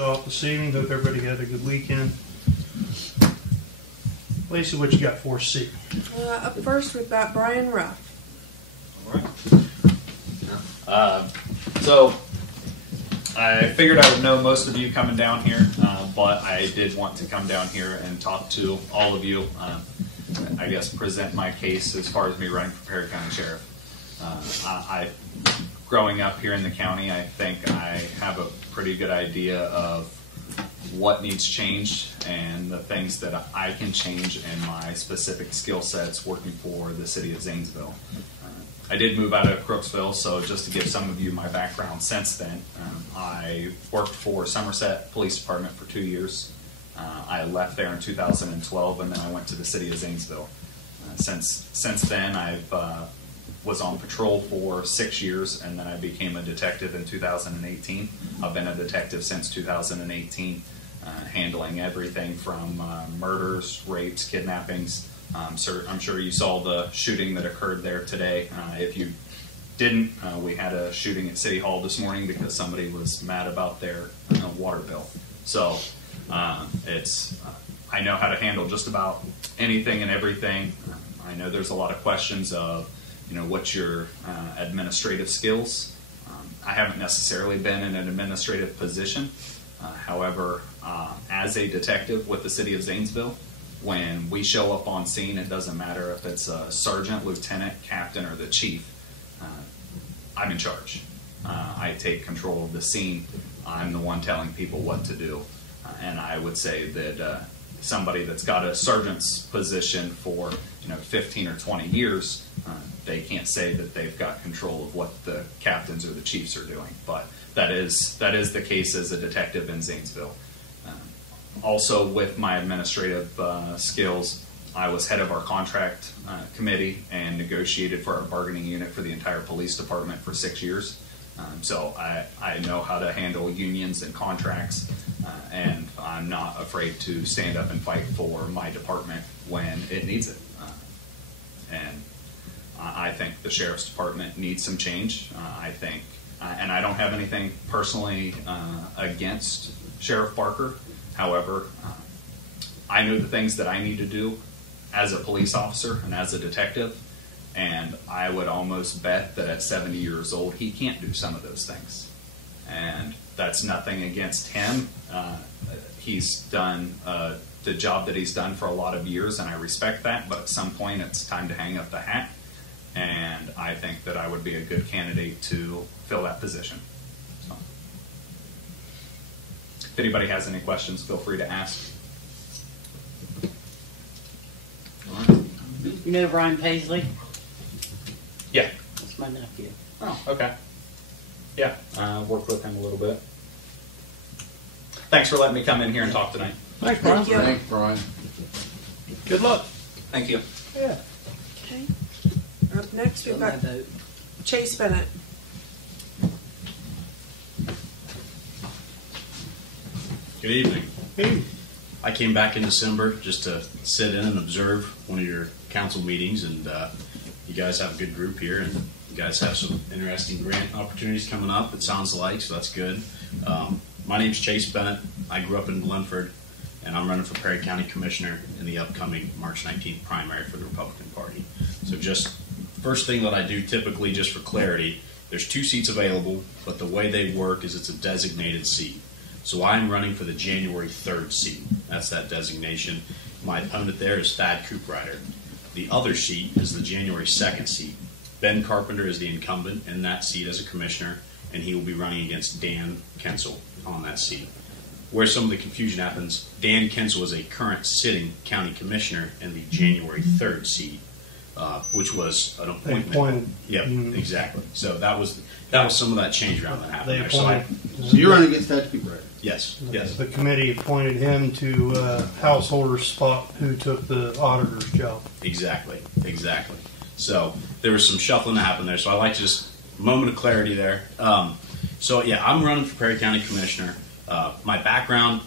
Off this evening. Hope everybody had a good weekend. Lacey, what you got for us? See. Up first, we've got Bryan Ruff. All right. So I figured I would know most of you coming down here, but I did want to come down here and talk to all of you. I guess present my case as far as me running for Perry County Sheriff. Growing up here in the county, I think I have a pretty good idea of what needs changed and the things that I can change in my specific skill sets working for the city of Zanesville. I did move out of Crooksville, so just to give some of you my background since then, I worked for Somerset Police Department for 2 years. I left there in 2012, and then I went to the city of Zanesville. Since then, I've was on patrol for 6 years, and then I became a detective in 2018. I've been a detective since 2018, handling everything from murders, rapes, kidnappings. I'm sure you saw the shooting that occurred there today. If you didn't, we had a shooting at City Hall this morning because somebody was mad about their water bill. So I know how to handle just about anything and everything. I know there's a lot of questions of, what's your administrative skills? I haven't necessarily been in an administrative position. However, as a detective with the city of Zanesville, when we show up on scene, it doesn't matter if it's a sergeant, lieutenant, captain, or the chief. I'm in charge. I take control of the scene. I'm the one telling people what to do. And I would say that somebody that's got a sergeant's position for 15 or 20 years, they can't say that they've got control of what the captains or the chiefs are doing. But that is the case as a detective in Zanesville. Also, with my administrative skills, I was head of our contract committee and negotiated for our bargaining unit for the entire police department for 6 years. So I know how to handle unions and contracts, and I'm not afraid to stand up and fight for my department when it needs it. And I think the sheriff's department needs some change. And I don't have anything personally against Sheriff Barker. However, I know the things that I need to do as a police officer and as a detective, and I would almost bet that at 70 years old, he can't do some of those things. And that's nothing against him. He's done the job that he's done for a lot of years, and I respect that, but at some point it's time to hang up the hat, and I think that I would be a good candidate to fill that position. So, if anybody has any questions, feel free to ask. All right. You know Brian Paisley? Yeah. That's my nephew. Oh, okay. Yeah, I worked with him a little bit. Thanks for letting me come in here and talk tonight. Thanks, Brian. Thank you. Thanks, Brian. Good luck. Thank you. Yeah. Okay. Up next, we've Still my got vote. Chase Bennett. Good evening. Hey. I came back in December just to sit in and observe one of your council meetings, and you guys have a good group here, and you guys have some interesting grant opportunities coming up, it sounds like, so that's good. My name's Chase Bennett. I grew up in Glenford, and I'm running for Perry County Commissioner in the upcoming March 19th primary for the Republican Party. So just first thing that I do typically, just for clarity, there's 2 seats available, but the way they work is it's a designated seat. So I'm running for the January 3rd seat. That's that designation. My opponent there is Thad Cooprider. The other seat is the January 2nd seat. Ben Carpenter is the incumbent in that seat as a commissioner, and he will be running against Dan Kensel on that seat. Where some of the confusion happens, Dan Kensel is a current sitting county commissioner in the January 3rd seat, which was an appointment. They appointed. Yep, exactly. So that was some of that change around that happened They there. So appointed. So you're running against that Cooper. yes. The committee appointed him to householder's spot who took the auditor's job. Exactly. So there was some shuffling that happened there. So I like to just a moment of clarity there. So yeah, I'm running for Perry County Commissioner. My background,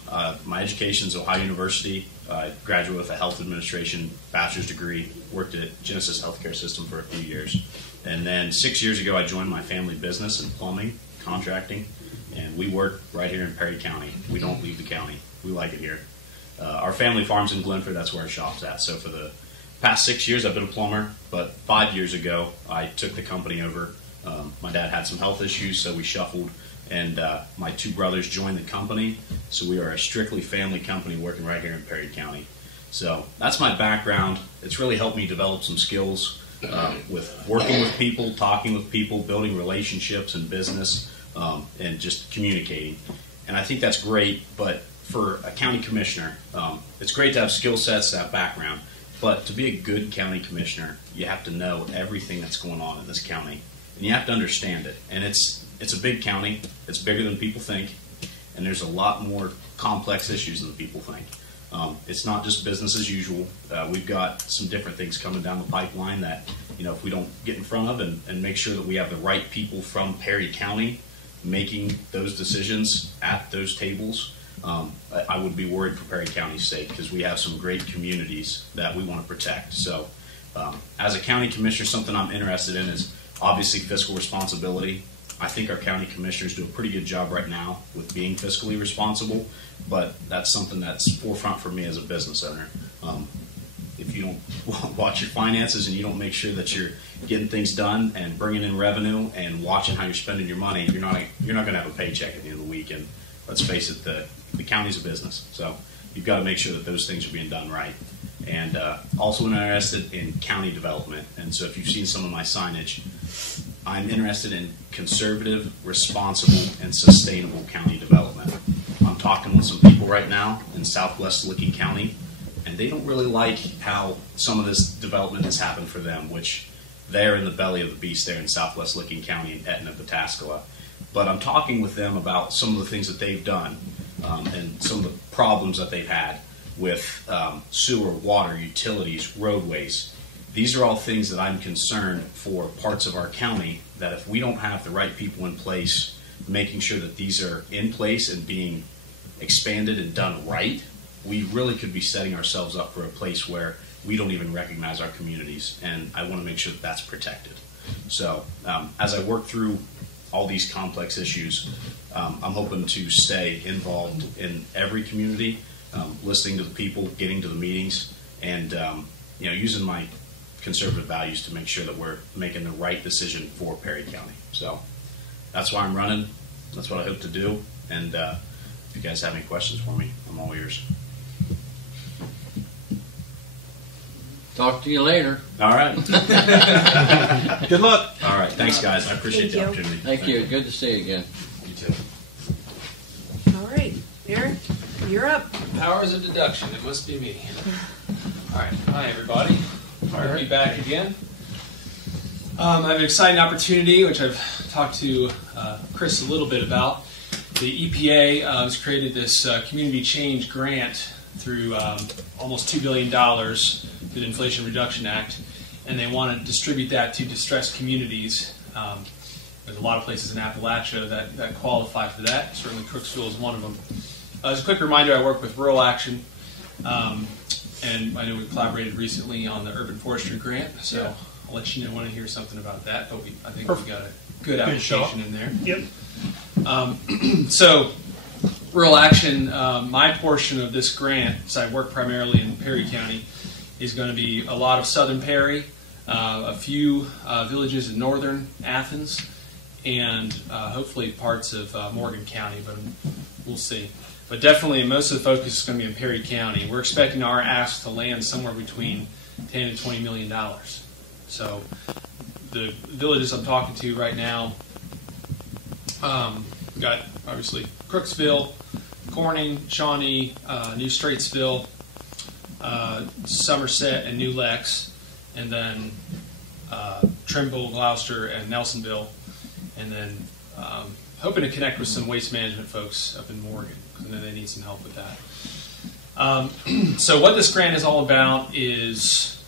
my education is Ohio University. I graduated with a health administration bachelor's degree. Worked at Genesis Healthcare System for a few years, and then 6 years ago I joined my family business in plumbing, contracting, and we work right here in Perry County. We don't leave the county. We like it here. Our family farm's in Glenford. That's where our shop's at. So for the past 6 years, I've been a plumber, but 5 years ago, I took the company over. My dad had some health issues, so we shuffled, and my two brothers joined the company. So we are a strictly family company working right here in Perry County. So that's my background. It's really helped me develop some skills with working with people, talking with people, building relationships in business, and just communicating. And I think that's great, but for a county commissioner, it's great to have skill sets, to have background, but to be a good county commissioner, you have to know everything that's going on in this county, and you have to understand it. And it's a big county. It's bigger than people think, and there's a lot more complex issues than people think. It's not just business as usual. We've got some different things coming down the pipeline that, if we don't get in front of and make sure that we have the right people from Perry County making those decisions at those tables, I would be worried for Perry County's sake, because we have some great communities that we want to protect. So as a county commissioner, something I'm interested in is obviously fiscal responsibility. I think our county commissioners do a pretty good job right now with being fiscally responsible, but that's something that's forefront for me as a business owner. If you don't watch your finances and you don't make sure that you're getting things done and bringing in revenue and watching how you're spending your money, you're not going to have a paycheck at the end of the week. And let's face it, the county's a business, so you've got to make sure that those things are being done right. And also interested in county development. And so if you've seen some of my signage, I'm interested in conservative, responsible, and sustainable county development. I'm talking with some people right now in southwest Licking County, and they don't really like how some of this development has happened for them, which they're in the belly of the beast there in southwest Licking County in Etna, Pataskala. But I'm talking with them about some of the things that they've done and some of the problems that they've had with sewer, water, utilities, roadways. These are all things that I'm concerned for parts of our county, that if we don't have the right people in place, making sure that these are in place and being expanded and done right, we really could be setting ourselves up for a place where we don't even recognize our communities, and I want to make sure that that's protected. So as I work through all these complex issues, I'm hoping to stay involved in every community, listening to the people, getting to the meetings, and using my conservative values to make sure that we're making the right decision for Perry County. So that's why I'm running. That's what I hope to do. And if you guys have any questions for me, I'm all ears. Talk to you later. All right. Good luck. All right. Thanks, guys. I appreciate the opportunity. Thank you. Good to see you again. You too. All right, Eric, you're up. Powers of deduction. It must be me. All right. Hi, everybody. Glad to be back again. I have an exciting opportunity, which I've talked to Chris a little bit about. The EPA has created this community change grant through almost $2 billion through the Inflation Reduction Act, and they want to distribute that to distressed communities. There's a lot of places in Appalachia that qualify for that. Certainly Crooksville is one of them. As a quick reminder, I work with Rural Action, and I know we collaborated recently on the Urban Forestry Grant, so yeah. I'll let you know when I hear something about that, but I think we've got a good application in there. Yep. So, Rural Action, my portion of this grant, since I work primarily in Perry County, is going to be a lot of southern Perry, a few villages in northern Athens, and hopefully parts of Morgan County, but we'll see. But definitely, most of the focus is going to be in Perry County. We're expecting our ask to land somewhere between $10 and $20 million. So the villages I'm talking to right now, got obviously Crooksville, Corning, Shawnee, New Straitsville, Somerset, and New Lex, and then Trimble, Gloucester, and Nelsonville, and then hoping to connect with some waste management folks up in Morgan, because I know they need some help with that. So what this grant is all about is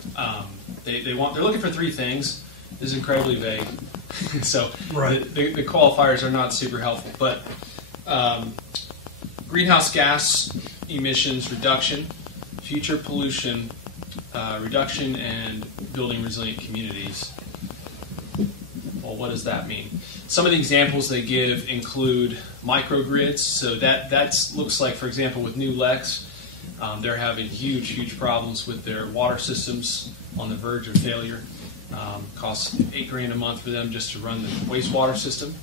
they're looking for three things. This is incredibly vague, so right. the qualifiers are not super helpful, but greenhouse gas emissions reduction, future pollution reduction, and building resilient communities. Well, what does that mean? Some of the examples they give include microgrids. So that looks like, for example, with New Lex, they're having huge problems with their water systems on the verge of failure. Costs $8,000 a month for them just to run the wastewater system.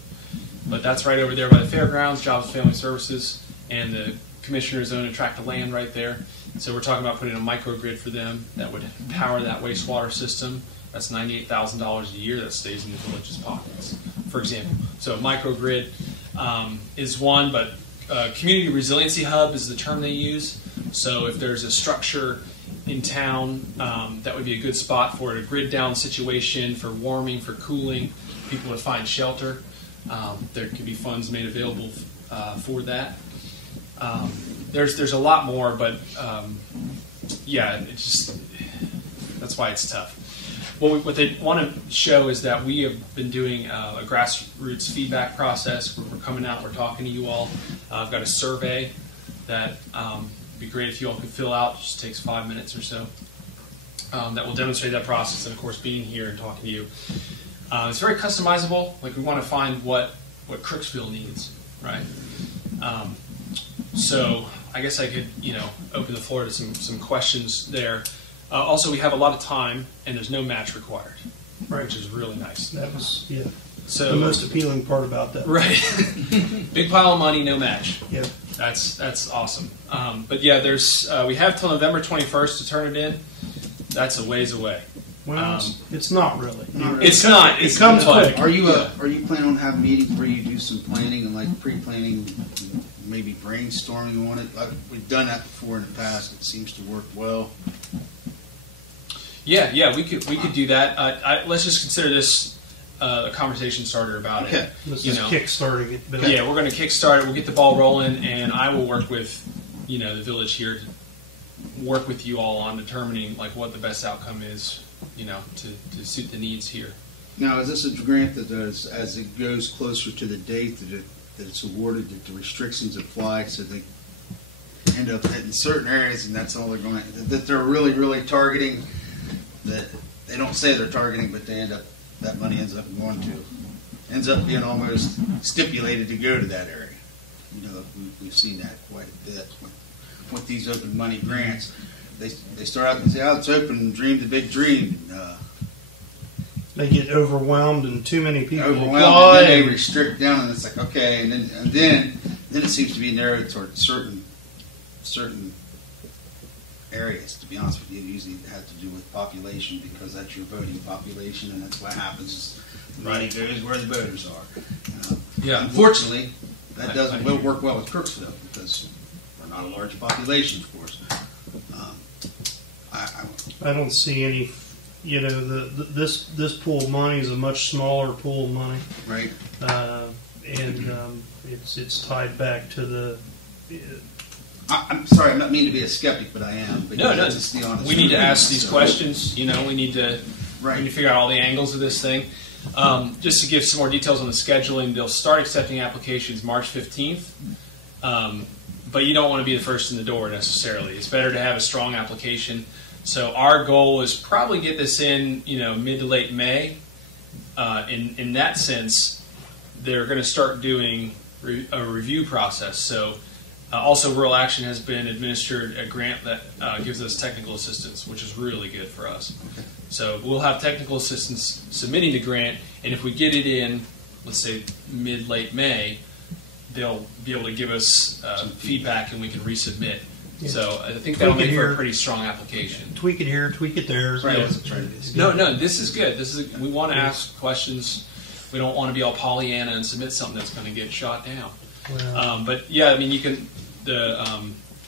But that's right over there by the fairgrounds, Jobs and Family Services, and the commissioner's own a tract of land right there. So we're talking about putting a microgrid for them that would power that wastewater system. That's $98,000 a year that stays in the village's pockets, for example. So microgrid is one, but community resiliency hub is the term they use. So if there's a structure in town, that would be a good spot for it. A grid down situation for warming, for cooling, people to find shelter. There could be funds made available for that. There's a lot more, but yeah, that's why it's tough. What they want to show is that we have been doing a grassroots feedback process. We're coming out, we're talking to you all. I've got a survey that would be great if you all could fill out. It just takes 5 minutes or so. That will demonstrate that process, and of course, being here and talking to you. It's very customizable. Like, we want to find what Crooksville needs, right? So I guess I could, open the floor to some questions there. Also, we have a lot of time, and there's no match required, right? Which is really nice. That was So the most appealing part about that. Right. Big pile of money, no match. Yep. That's awesome. But yeah, we have till November 21st to turn it in. That's a ways away. Well, it's not really. It's not. It comes quick. Are you planning on having meetings where you do some planning and like pre-planning, maybe brainstorming on it? Like, we've done that before in the past. It seems to work well. Yeah, we could do that. Let's just consider this a conversation starter about it. This is kickstarting it. But Yeah, we're going to kickstart it. We'll get the ball rolling, and I will work with the village here to work with you all on determining like what the best outcome is, to suit the needs here. Now, is this a grant that as it goes closer to the date that it's awarded, that the restrictions apply, so they end up in certain areas, and that's all they're going to, that they're really targeting, that they don't say they're targeting, but they that money ends up being almost stipulated to go to that area. We've seen that quite a bit with these open money grants. They start out and say, "Oh, it's open, dream the big dream." they get overwhelmed and too many people Overwhelmed, apply. and then they restrict down, and it's like, okay, and then it seems to be narrowed toward certain areas. To be honest with you, it usually has to do with population, because that's your voting population, and that's what happens. The money goes where the voters are. Yeah. Unfortunately, that doesn't work well with Crooksville, because we're not a large population, of course. I don't see any. This pool of money is a much smaller pool of money, Right. and it's tied back to the. I'm sorry, I'm not meaning to be a skeptic, but I am. No, That's just the honest we need to truth. ask these questions. We need to figure out all the angles of this thing. Just to give some more details on the scheduling, they'll start accepting applications March 15th, but you don't want to be the first in the door necessarily. It's better to have a strong application. So our goal is probably get this in, mid to late May. In that sense, they're going to start doing a review process. So also, Rural Action has been administered a grant that gives us technical assistance, which is really good for us. Okay. So we'll have technical assistance submitting the grant, and if we get it in, let's say mid-late May, they'll be able to give us feedback, and we can resubmit. Yeah. So I think that'll Tweak it make for here. a pretty strong application. Tweak it here, tweak it there. Right. Yeah. I wasn't trying to be No, this is good. We want to ask questions. We don't want to be all Pollyanna and submit something that's going to get shot down. Well, But yeah, you can. The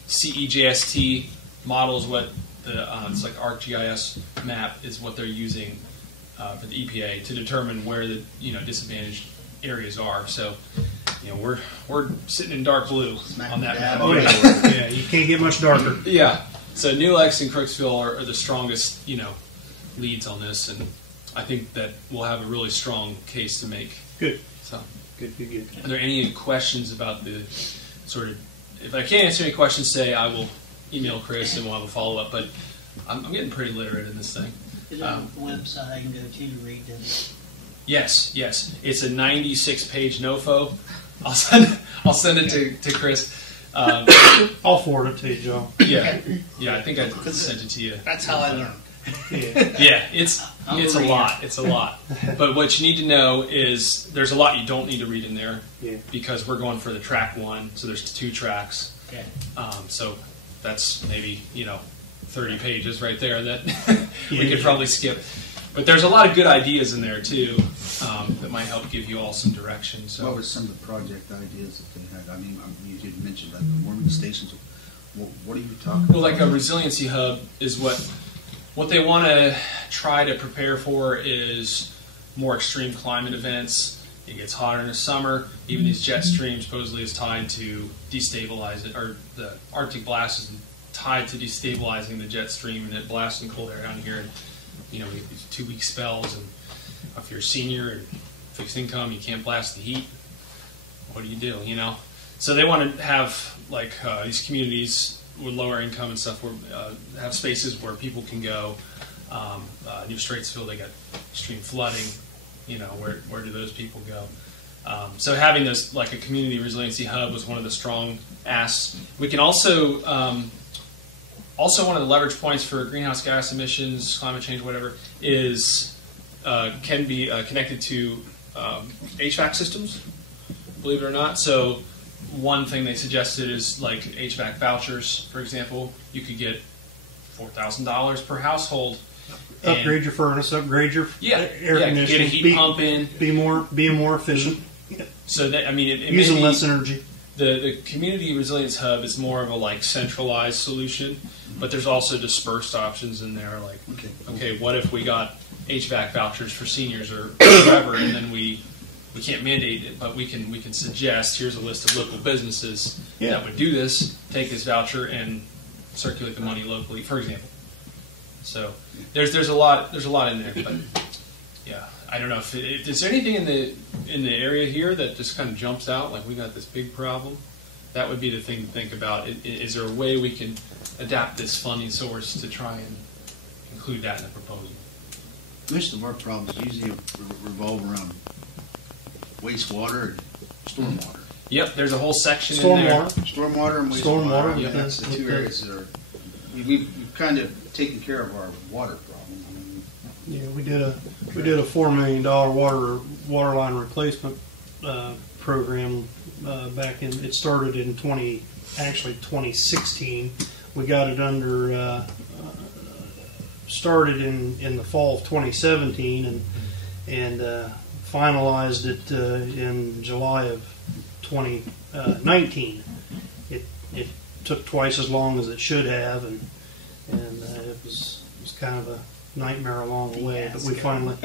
CEJST model is what it's like ArcGIS map is what they're using for the EPA to determine where the disadvantaged areas are. So we're sitting in dark blue on that map. oh yeah, you can't get much darker. Yeah. So New Lex and Crooksville are the strongest leads on this, and I think that we'll have a really strong case to make. Good. So, Good. are there any questions about the sort of? If I can't answer any questions today, I will email Chris and we'll have a follow-up. But I'm getting pretty literate in this thing. Is there a website I can go to read Yes. It's a 96-page NOFO. I'll send it to Chris. I'll forward it to you, Joe. Yeah. I think I sent it to you. That's how I learn. Yeah, it's a lot. It's a lot. But what you need to know is there's a lot you don't need to read in there because we're going for the track 1. So there's 2 tracks. Okay. So that's maybe 30 pages right there that we could probably skip. But there's a lot of good ideas in there too that might help give you all some direction. So What were some of the project ideas that they had? I mean, you did mention like the warming stations. What are you talking about? Well, like a resiliency hub is what they want to try to prepare for is more extreme climate events. It gets hotter in the summer. Even these jet streams supposedly is tied to destabilize it, or the Arctic blast is tied to destabilizing the jet stream, and it blasts in cold air down here. And we have these 2-week spells, and if you're a senior and fixed income, you can't blast the heat. What do you do? So they want to have like these communities with lower income and stuff where have spaces where people can go. New Straitsville, they got extreme flooding. Where do those people go? So having this like a community resiliency hub was one of the strong asks. We can also one of the leverage points for greenhouse gas emissions, climate change, whatever, is can be connected to HVAC systems. Believe it or not, so. One thing they suggested is like HVAC vouchers, for example. You could get $4,000 per household. Upgrade your furnace, upgrade your air conditioning. Get a heat pump in. Be more efficient. So that it using less energy. The community resilience hub is more of a like centralized solution, but there's also dispersed options in there. Like, okay, what if we got HVAC vouchers for seniors or whatever, and then we can't mandate it, but we can suggest here's a list of local businesses that would do this, take this voucher and circulate the money locally, for example. So there's a lot in there, but I don't know if is there anything in the area here that just kind of jumps out like we got this big problem. That would be the thing to think about. Is there a way we can adapt this funding source to try and include that in the proposal? Most of our problems usually revolve around wastewater and stormwater. Yep, there's a whole section in there. Stormwater and wastewater. Stormwater, Yeah, that's the 2 areas that are. We've kind of taken care of our water problem. We did a $4 million water line replacement program back in. It started in 2016. We got it under started in the fall of 2017 and finalized it in July of 2019. It took twice as long as it should have, and it was kind of a nightmare along the way. But we finally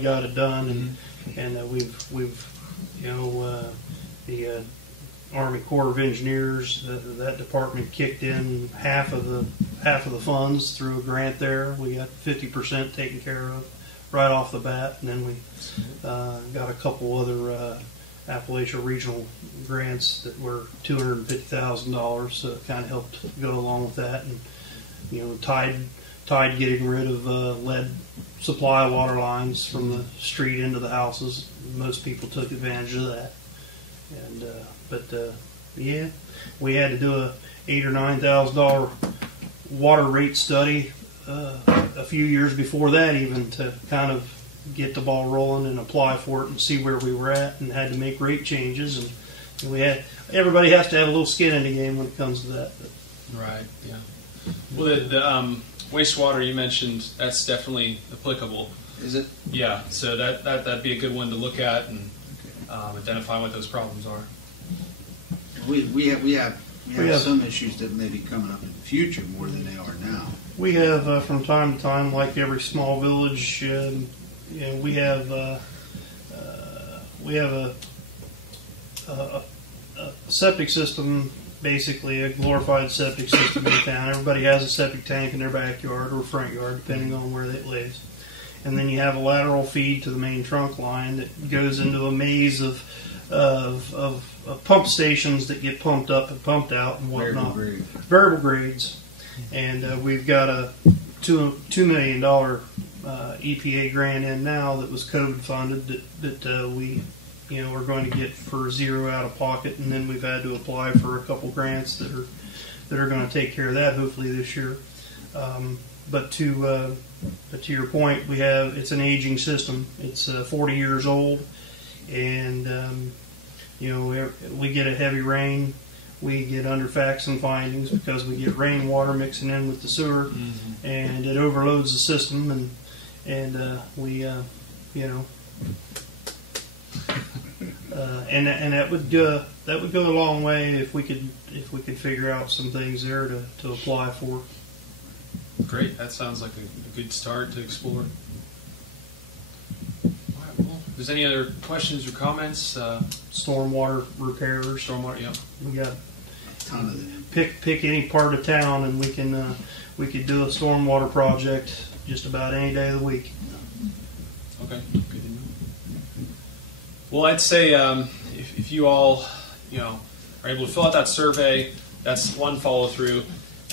got it done, and we've the Army Corps of Engineers, that department kicked in half of the funds through a grant there. We got 50% taken care of right off the bat, and then we got a couple other Appalachia regional grants that were $250,000, so it kind of helped go along with that, and tied getting rid of lead supply water lines from the street into the houses. Most people took advantage of that, and we had to do a $8,000 or $9,000 water rate study a few years before that, even to kind of get the ball rolling and apply for it and see where we were at, and had to make rate changes, and everybody has to have a little skin in the game when it comes to that. Right. Yeah. Well, the wastewater you mentioned, that's definitely applicable. Is it? Yeah. So that'd be a good one to look at and identify what those problems are. We have some issues that may be coming up in the future more than they are now. We have from time to time, like every small village, we have a septic system, basically a glorified septic system in town. Everybody has a septic tank in their backyard or front yard, depending on where it lives. And then you have a lateral feed to the main trunk line that goes into a maze of pump stations that get pumped up and pumped out and whatnot. Variable grades. And we've got a $2 million EPA grant in now that was COVID funded that we, are going to get for zero out of pocket, and then we've had to apply for a couple grants that are going to take care of that hopefully this year. But to your point, it's an aging system. It's 40 years old, and we get a heavy rain. We get under facts and findings because we get rainwater mixing in with the sewer, and it overloads the system, and we and that would go a long way if we could figure out some things there to apply for. Great. That sounds like a good start to explore. All right, well, if there's any other questions or comments? Stormwater repairs. Stormwater, yeah. We got A ton of them. pick any part of town, and we could do a stormwater project just about any day of the week. Okay, good to know. Well, I'd say if you all, are able to fill out that survey, that's one follow through,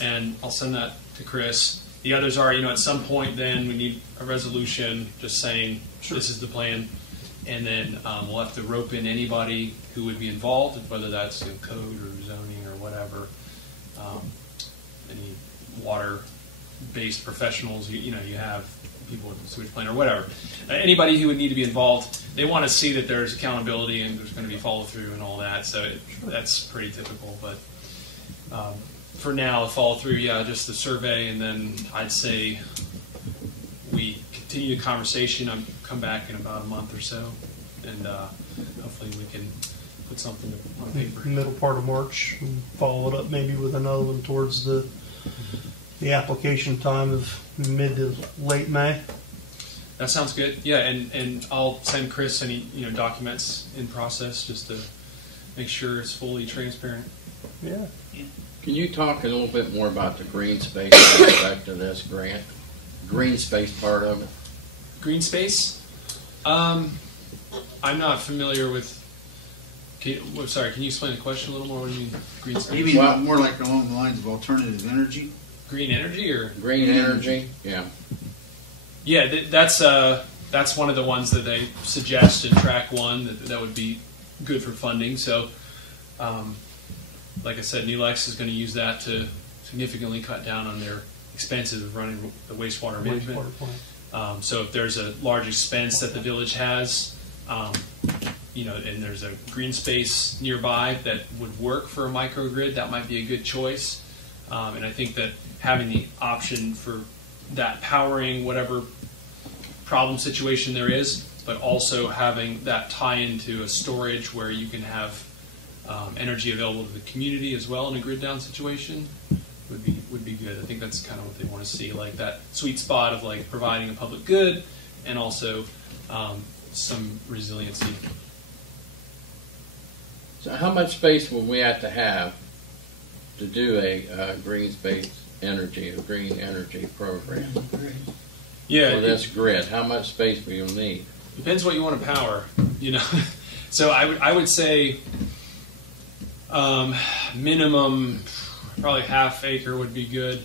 and I'll send that to Chris. The others are, at some point then we need a resolution just saying this is the plan, and then we'll have to rope in anybody who would be involved, whether that's code or zoning or whatever, any water-based professionals. You have people with the sewage plant or whatever. Anybody who would need to be involved, they want to see that there's accountability and there's going to be follow through and all that. So that's pretty typical. But for now, the follow through, just the survey, and then I'd say we continue the conversation. I'll come back in about a month or so, and hopefully we can put something on paper. Middle part of March, and follow it up maybe with another one towards the application time of mid to late May. That sounds good. Yeah, and I'll send Chris any documents in process just to make sure it's fully transparent. Yeah. Can you talk a little bit more about the green space aspect of this grant? Green space part of it. Green space? I'm not familiar with. Sorry, can you explain the question a little more? What do you mean, green space? You mean more like along the lines of alternative energy? Green energy or green energy? Yeah. Yeah, that's one of the ones that they suggest in track one that would be good for funding. So, like I said, NELEX is going to use that to significantly cut down on their expenses of running the wastewater management. So if there's a large expense that the village has, and there's a green space nearby that would work for a microgrid, that might be a good choice. And I think that having the option for that powering whatever problem situation there is, but also having that tie into a storage where you can have energy available to the community as well in a grid down situation would be good. I think that's kind of what they want to see, like that sweet spot of like providing a public good and also some resiliency. So how much space will we have to do a green green energy program? Yeah, for this grid, how much space will you need? Depends what you want to power, So I would say minimum probably half acre would be good,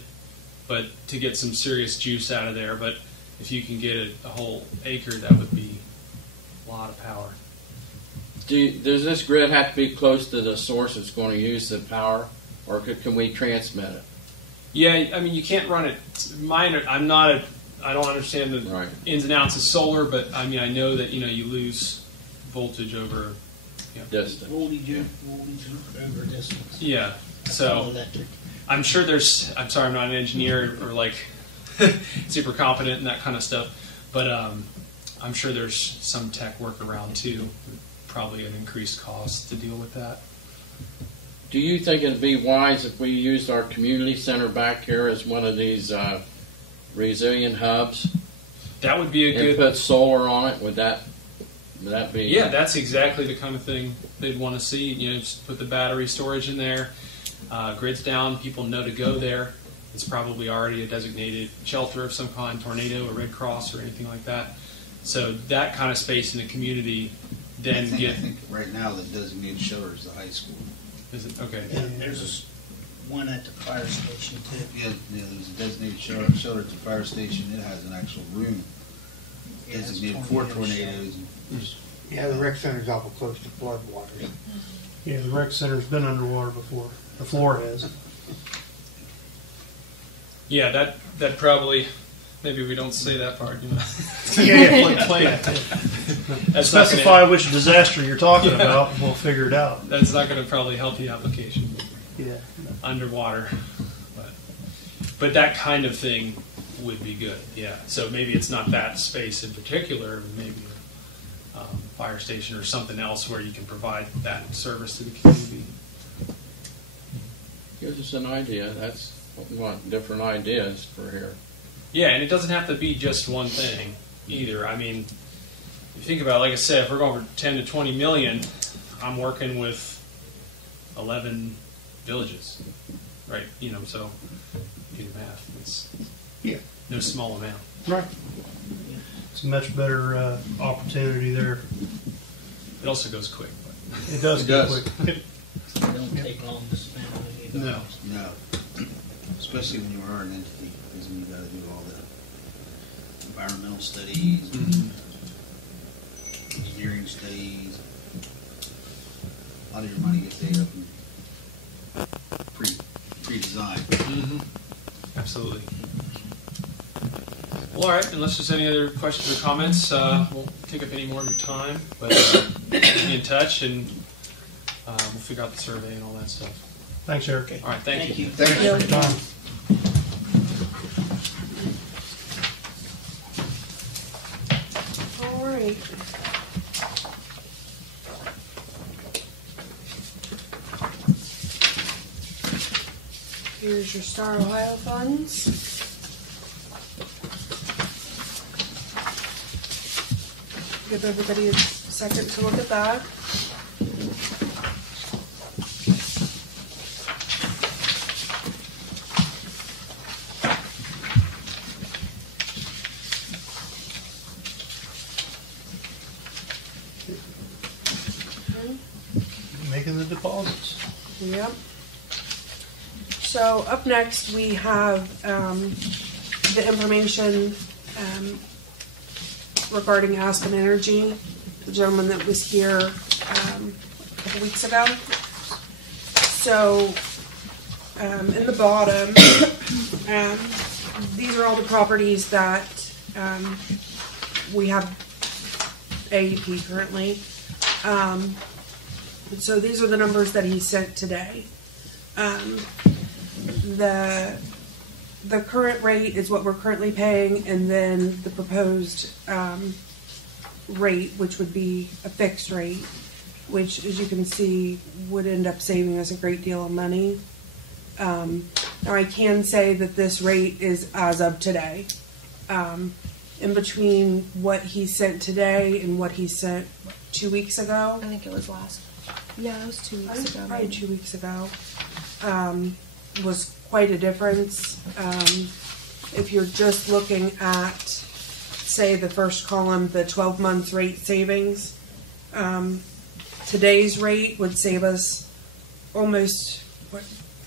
but to get some serious juice out of there. But if you can get a whole acre, that would be a lot of power. Does this grid have to be close to the source that's going to use the power, or can we transmit it? Yeah, I mean you can't run it. I don't understand the ins and outs of solar, but I mean I know that you lose voltage over distance. Voltage over distance. Yeah, so I'm sure there's. I'm sorry, I'm not an engineer or like super competent in that kind of stuff, but I'm sure there's some tech workaround too. Probably an increased cost to deal with that. Do you think it'd be wise if we used our community center back here as one of these resilient hubs? That would be a good. And put solar on it. Would that be? Yeah, that's exactly the kind of thing they'd want to see. Just put the battery storage in there. Grids down. People know to go there. It's probably already a designated shelter of some kind, tornado or Red Cross or anything like that. So that kind of space in the community. Then I think right now the designated shelter is the high school. Is it okay? Yeah, there's one at the fire station too. Yeah, there's a designated shelter at the fire station. It has an actual room designated for tornadoes. Yeah, the rec center's awful close to floodwaters. Yeah, the rec center's been underwater before. The floor has. Yeah, that probably, maybe we don't say that part. You know? Yeah. Play it. That's not Specify which disaster you're talking about, and we'll figure it out. That's not going to probably help the application. Yeah. Underwater, but that kind of thing would be good. Yeah. So maybe it's not that space in particular, but maybe a fire station or something else where you can provide that service to the community. Gives us an idea. That's what we want, different ideas for here. Yeah, and it doesn't have to be just one thing either. I mean, if you think about it, like I said, if we're going for 10 to 20 million, I'm working with 11 villages, right? You know, so do the math. It's no small amount. Right. It's a much better opportunity there. It also goes quick. But. It does go quick. It don't take long to spend on it either. No. No. Especially when you are an entity, because then you got to do all the environmental studies, engineering studies. A lot of your money gets ate up and pre-designed. Absolutely. Well, all right, unless there's any other questions or comments, won't take up any more of your time, but be in touch and we'll figure out the survey and all that stuff. Thanks, Eric. All right, thank you. Thanks for your time. All right. Here's your Star Ohio funds. Give everybody a second to look at that. Making the deposits. Yep. So up next we have the information regarding Aspen Energy, the gentleman that was here a couple weeks ago. So in the bottom, these are all the properties that we have AEP currently. So these are the numbers that he sent today. The current rate is what we're currently paying, and then the proposed rate, which would be a fixed rate, which, as you can see, would end up saving us a great deal of money. Now, I can say that this rate is as of today. In between what he sent today and what he sent 2 weeks ago. I think it was last. Yeah, it was 2 weeks ago. Probably 2 weeks ago. Was quite a difference. If you're just looking at, say, the first column, the 12 months rate savings, today's rate would save us almost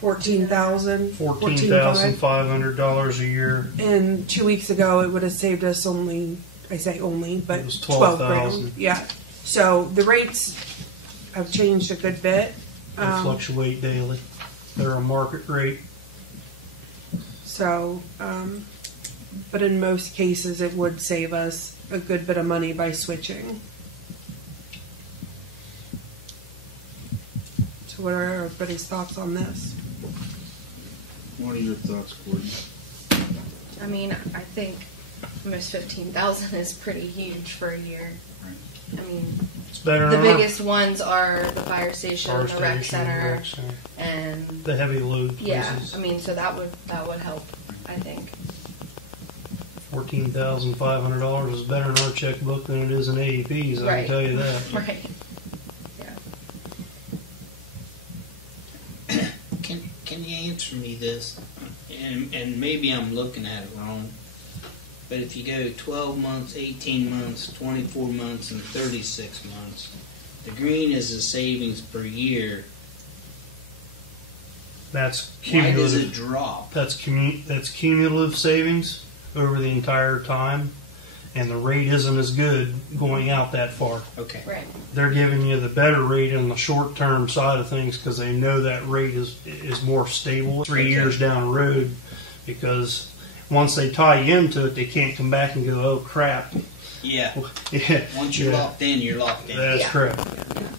$14,000. $14,500 a year. And 2 weeks ago, it would have saved us only, I say only, but It was 12,000. Yeah. So the rates have changed a good bit. They fluctuate daily. They're a market rate. So, but in most cases, it would save us a good bit of money by switching. So what are everybody's thoughts on this? What are your thoughts, Gordon? I mean, I think almost 15,000 is pretty huge for a year. Right. I mean, It's better the than biggest ones are the fire station, Fire the rec station, center, rec center. and The heavy load yeah. places. I mean, so that would help. I think. $14,500 is better in our checkbook than it is in AEP's. I Right. can tell you that. Right. Yeah. Can you answer me this? And maybe I'm looking at it wrong. But if you go 12 months, 18 months, 24 months, and 36 months, the green is the savings per year. That's Why does cumulative. it drop? That's cumulative savings over the entire time. and the rate isn't as good going out that far. Okay. Right. They're giving you the better rate on the short term side of things because they know that rate is more stable 3 years down the road, because once they tie you into it, they can't come back and go, oh crap. Yeah. Yeah. Once you're locked in, you're locked in. That's Yeah. correct.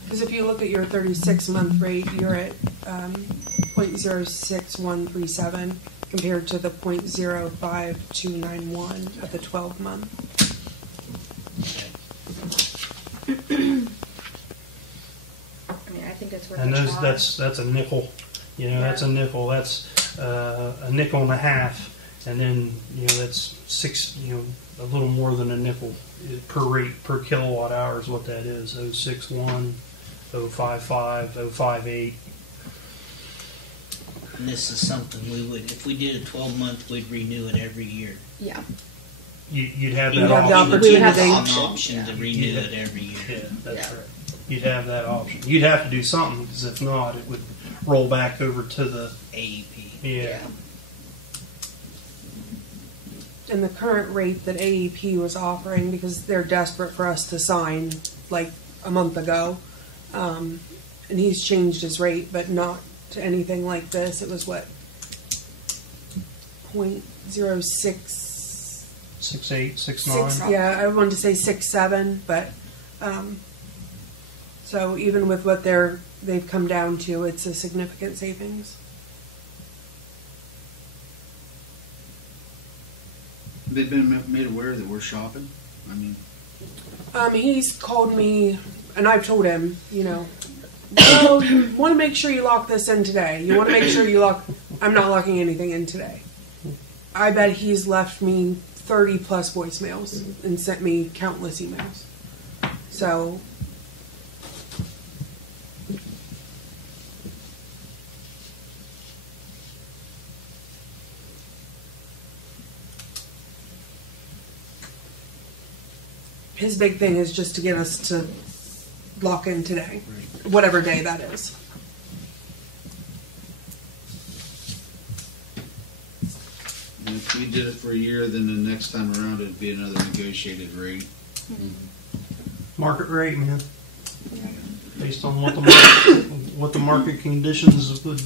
Because if you look at your 36-month rate, you're at 0.06137 compared to the 0.05291 of the 12-month. I mean, I think it's worth And a those, try. that's a nickel. You know, that's a nickel. That's a nickel and a half, and then that's a little more than a nickel per rate per kilowatt hour is what that is. 0.61, 0.55, 0.58. And this is something we would, if we did a 12-month, we'd renew it every year. Yeah. You'd have You'd that have the option. We would have the An option. option to renew it every year. Yeah, that's Yeah. right. You'd have that option. You'd have to do something, because if not, it would roll back over to the AEP. yeah. And the current rate that AEP was offering, because they're desperate for us to sign like a month ago, and he's changed his rate, but not to anything like this. It was what, 0.06. 6.8, 6.9. Yeah, I wanted to say 6.7, but so even with what they've come down to, it's a significant savings. They've been made aware that we're shopping. I mean, He's called me, and I've told him, well, you want to make sure you lock this in today. You want to make sure you lock. I'm not locking anything in today. I bet he's left me 30 plus voicemails and sent me countless emails. So. His big thing is just to get us to lock in today, whatever day that is. and if we did it for a year, then the next time around it'd be another negotiated rate. Market rate, man. Based on what the market conditions would.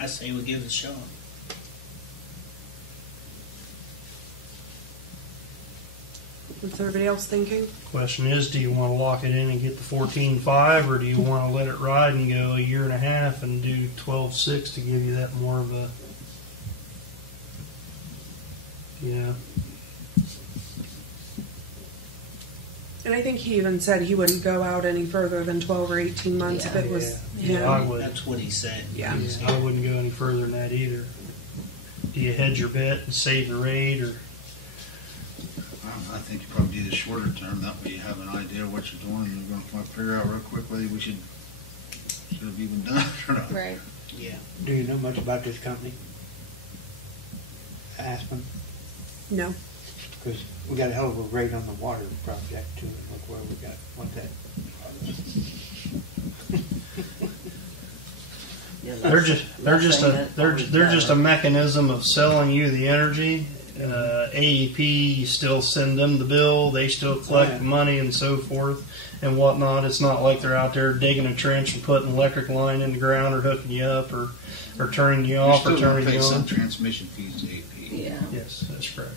I say we give it a shot. What's everybody else thinking? Question is, do you want to lock it in and get the 14.5, or do you want to let it ride and go a year and a half and do 12.6 to give you that more of a, And I think he even said he wouldn't go out any further than 12 or 18 months if it was him. I would. That's what he said. Yeah. I wouldn't go any further than that either. Do you hedge your bet and save the rate, or I think you probably do the shorter term. That way you have an idea of what you're doing, and you're going to figure out real quickly we should have even done it or not. Right. Yeah. Do you know much about this company? Aspen? No. Because we got a hell of a rate on the water project too. Look where we got, what that. they're just a mechanism of selling you the energy. AEP, you still send them the bill, they still collect the money and so forth and whatnot. It's not like they're out there digging a trench and putting an electric line in the ground or hooking you up or turning you off or turning you You're still on. going to pay some transmission fees to AP. Yeah. Yes, that's correct.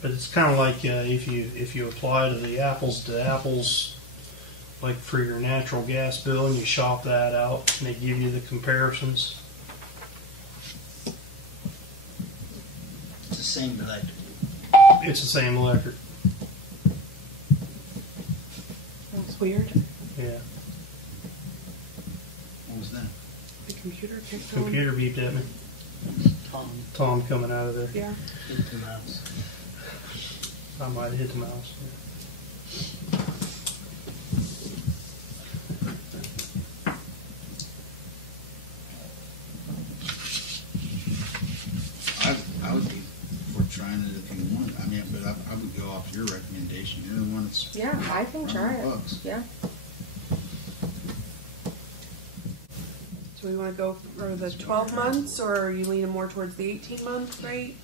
But it's kind of like if you apply to the apples to apples, like for your natural gas bill, and you shop that out, and they give you the comparisons. It's the same electric. It's the same electric. That's weird. Yeah. What was that? The computer kicked on. Computer beeped at me. Tom coming out of there. Yeah. Hit the mouse. I might have hit the mouse. I would be for trying it if you want. I mean, but I would go off your recommendation. You're the one that's Yeah, I can try it. $100. Yeah. So we want to go for the 12 months, or are you leaning more towards the 18-month rate?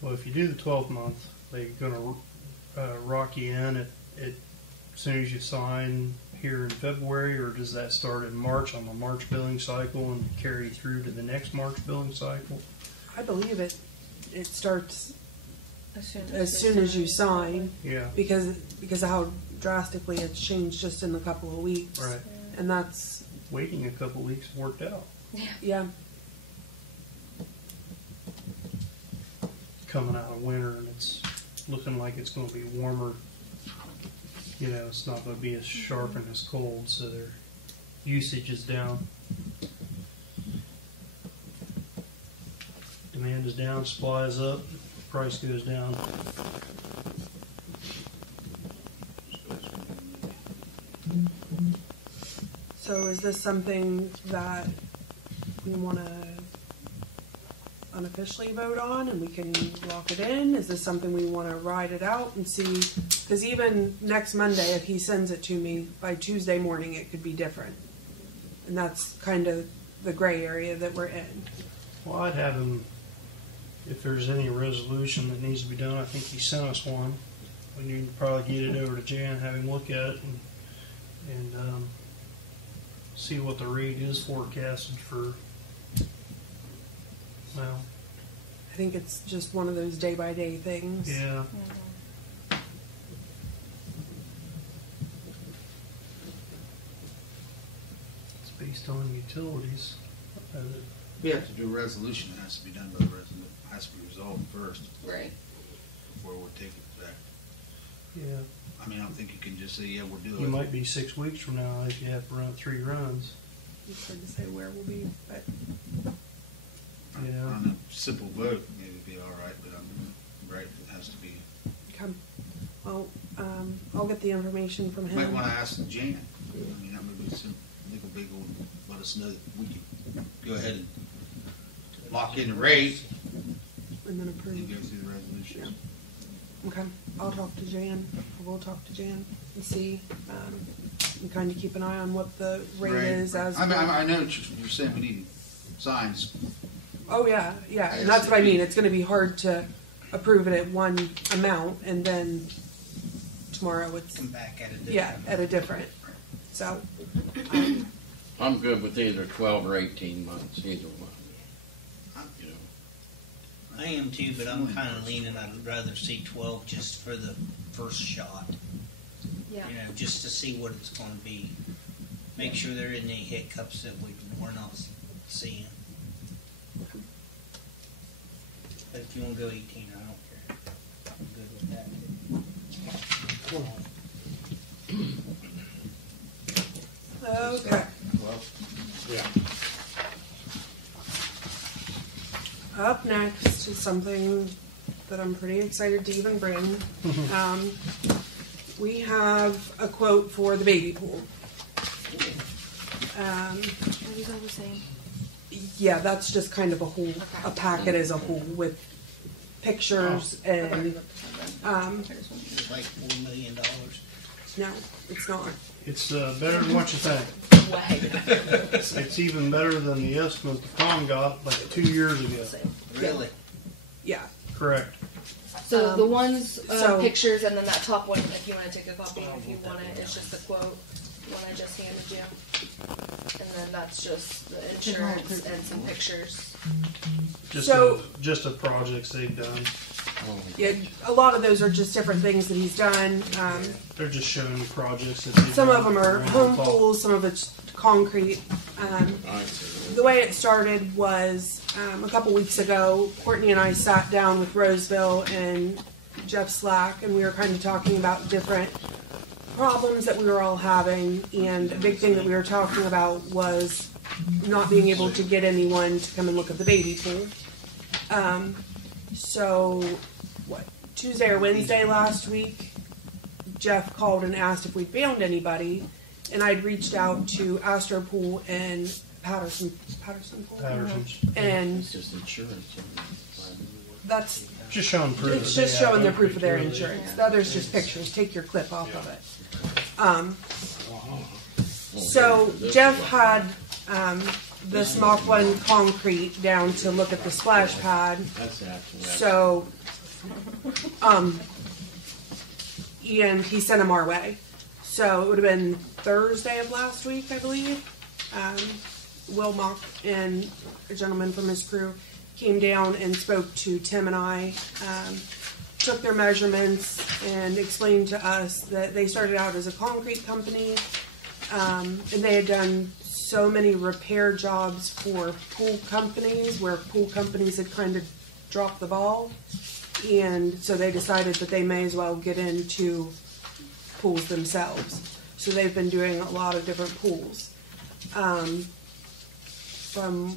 Well, if you do the 12 month, they're going to rock you in at as soon as you sign here in February, or does that start in March on the March billing cycle and carry through to the next March billing cycle? I believe it starts As soon as you sign, Yeah. because of how drastically it's changed just in a couple of weeks. Right. And that's, Waiting a couple weeks worked out. yeah. Coming out of winter and it's looking like it's going to be warmer. You know, it's not going to be as sharp and as cold, so their usage is down. Demand is down, supply is up, price goes down. So is this something that we want to unofficially vote on and we can lock it in? Is this something we want to ride it out and see? Because even next Monday, if he sends it to me, by Tuesday morning it could be different. And that's kind of the gray area that we're in. Well, I'd have him, if there's any resolution that needs to be done, I think he sent us one. We need to probably get it over to Jan, have him look at it and see what the rate is forecasted for, well, I think it's just one of those day-by-day things. yeah. It's based on utilities. We have to do a resolution, it has to be done by the resident, it has to be resolved first Right. before we'll take it back. Yeah. I mean, I don't think you can just say, yeah, we'll do it. You might be 6 weeks from now if you have to run 3 runs. It's hard to say where we'll be, but Yeah. On a simple vote, maybe it'd be all right, but I'm right, it has to be. come. Well, I'll get the information from You might him. want to ask Jan. I mean, that would be some legal big will let us know that we can go ahead and lock in the rate And then and go approve. through the resolution. Okay, I'll talk to Jan, or we'll talk to Jan and see, and kind of keep an eye on what the rate Right. is as. I mean, I know what you're saying, we need signs. Oh, yeah, yeah, and that's what I mean, it's gonna be hard to approve it at one amount, and then tomorrow it's, Come back at a different. yeah, at a different, so. I'm good with either 12 or 18 months, either one. You know, I am too, but I'm kind of leaning, I'd rather see 12 just for the first shot. Yeah. You know, just to see what it's going to be. Make sure there isn't any hiccups that we're not seeing. But if you want to go 18, I don't care. I'm good with that. Okay. well, yeah. Up next is something that I'm pretty excited to even bring. We have a quote for the baby pool. Are these all the same? Yeah, that's just kind of a packet as a whole with pictures and, It's like $4 million. no, it's not. It's better than what you think. Way. It's even better than the estimate the Tom got like 2 years ago. Really? Yeah. Correct. So the ones, so- pictures, and then that top one, if you want to take a copy, if you want it, it's just the quote, one I just handed you. And then that's just the insurance and some pictures. Just of projects they've done. Yeah, a lot of those are just different things that he's done. They're just showing you projects that they've Some done of them are around the home clock. pools, some of it's concrete. The way it started was a couple weeks ago, Courtney and I sat down with Roseville and Jeff Slack, and we were kind of talking about different problems that we were all having. And a big thing that we were talking about was not being able to get anyone to come and look at the baby pool. So, Tuesday or Wednesday last week, Jeff called and asked if we'd found anybody, and I'd reached out to Astro Pool and Patterson Pool. Patterson's. And It's just insurance. that's, Just showing proof. it's that just they have showing their it. proof of their insurance. The other's just pictures. Take your clip off of it. So Jeff had this Mach 1 concrete down to look at the splash pad. That's the actual. So, and he sent them our way. So it would have been Thursday of last week, I believe. Will Mock and a gentleman from his crew came down and spoke to Tim and I, took their measurements and explained to us that they started out as a concrete company, and they had done so many repair jobs for pool companies where pool companies had kind of dropped the ball, and so they decided that they may as well get into pools themselves. So they've been doing a lot of different pools. From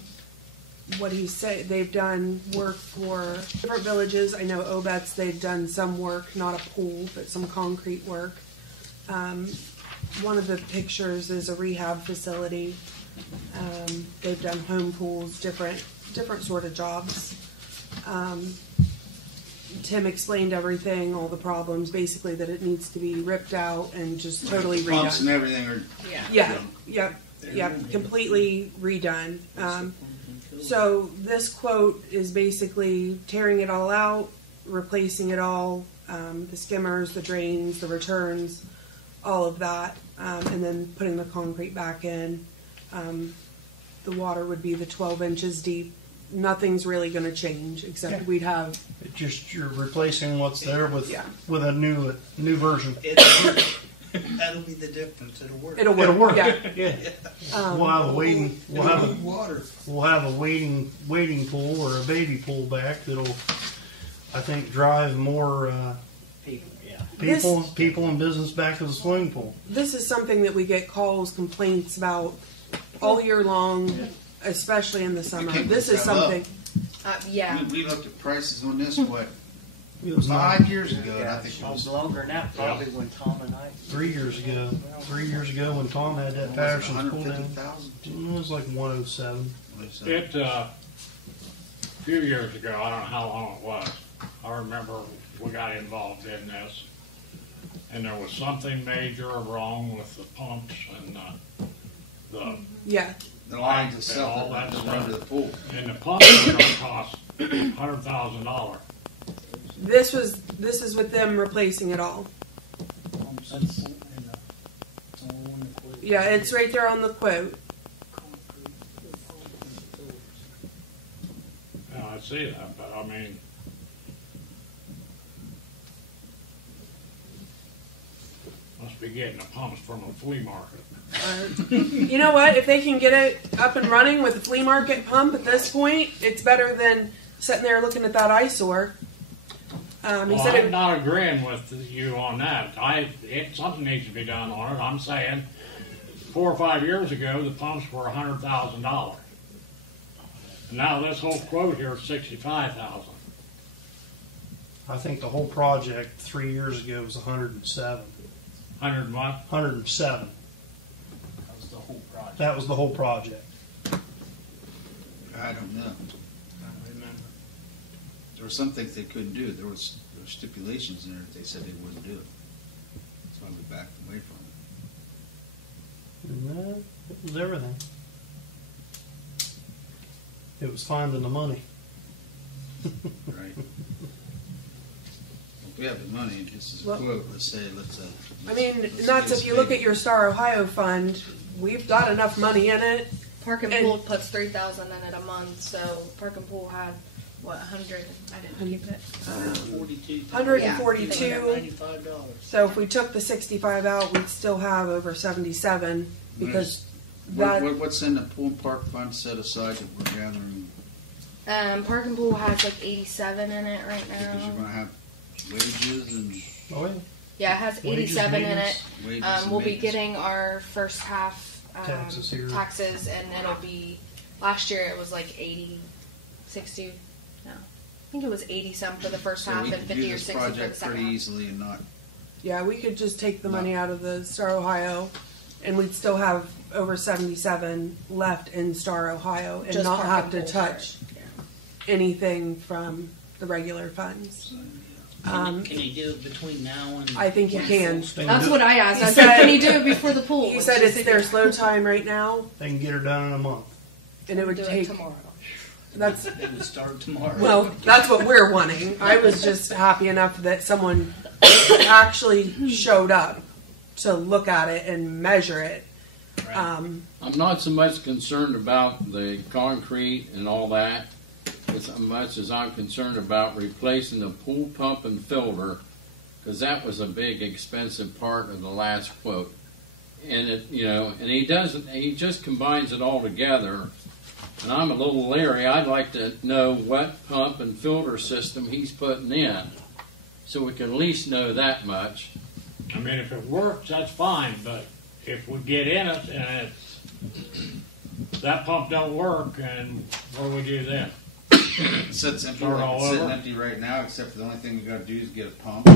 what he said, they've done work for different villages. I know Obet's, they've done some work, not a pool, but some concrete work. One of the pictures is a rehab facility. They've done home pools, different sort of jobs. Tim explained everything, all the problems, basically that it needs to be ripped out and just totally redone. Pumps and everything are. Yep, completely redone. So this quote is basically tearing it all out, replacing it all, the skimmers, the drains, the returns, all of that, and then putting the concrete back in. The water would be the 12 inches deep. Nothing's really going to change except we'd have. It just you're replacing what's there with a new version. That'll be the difference. It'll work. It'll work. Yeah. We'll have a waiting. We'll have a waiting pool or a baby pool back that'll, I think, drive more people and business back to the swimming pool. This is something that we get calls, complaints about all year long, especially in the summer. This is something. We looked at prices on this, It was 5 years ago, and I think it was longer than that, probably when Tom and I. 3 years ago. 3 years ago when Tom had that Patterson's pool down. 150,000. It was like 107. It, a few years ago, I don't know how long it was, I remember we got involved in this, and there was something major wrong with the pumps and the lines itself all that that stuff. under the pool. And the pumps were going to cost $100,000. This is with them replacing it all. Yeah, it's right there on the quote. Yeah, I see that, but I mean, must be getting the pumps from a flea market. You know what? If they can get it up and running with a flea market pump at this point, it's better than sitting there looking at that eyesore. I'm not agreeing with you on that. Something needs to be done on it. I'm saying 4 or 5 years ago, the pumps were $100,000. Now this whole quote here is $65,000. I think the whole project 3 years ago was 107. 100 what? 107. That was the whole project. That was the whole project. I don't know. I don't remember. There were some things they couldn't do. There were stipulations in there that they said they wouldn't do. That's why we backed away from it. No, it was everything. It was finding the money. Right. If we have the money, this is a Well, quote. Let's say, I mean, nuts, if you look at your Star Ohio fund, we've got enough money in it. Park and And- Pool puts 3,000 in it a month, so Park and Pool had, 100, I didn't keep it. 42. 142. $95. So if we took the 65 out, we'd still have over 77 because that. What's in the pool and park fund set aside that we're gathering? Park and Pool has like 87 in it right Because you're going to now. have wages and Oh yeah. Yeah, it has Wages, 87 in maintenance. it. wages. and We'll be maintenance. getting our first half Taxes here. taxes, and it'll be, last year it was like 80, 60, no. I think it was 80 some for the first So half we and could 50 do or this 60 for the project second pretty half. easily and not. Yeah, we could just take the money out of the Star Ohio, and we'd still have over 77 left in Star Ohio, and Just not Park have and to Pool touch for it. anything from the regular funds. Can he do it between now and? I think he can. That's what I asked. I He said, said- can you do it before the pool? He said it's their slow time right now, They can get her done in a month. and it would do take. it tomorrow. That's It would start tomorrow. well, that's what we're wanting. I was just happy enough that someone actually showed up to look at it and measure it. I'm not so much concerned about the concrete and all that, as much as I'm concerned about replacing the pool pump and filter, because that was a big expensive part of the last quote. And it, and he just combines it all together. And I'm a little leery. I'd like to know what pump and filter system he's putting in, so we can at least know that much. I mean, if it works, that's fine, but if we get in it and that pump don't work, and what do we do then? It sits empty, Start all it's sitting over? empty right now, except for the only thing we gotta do is get a pump.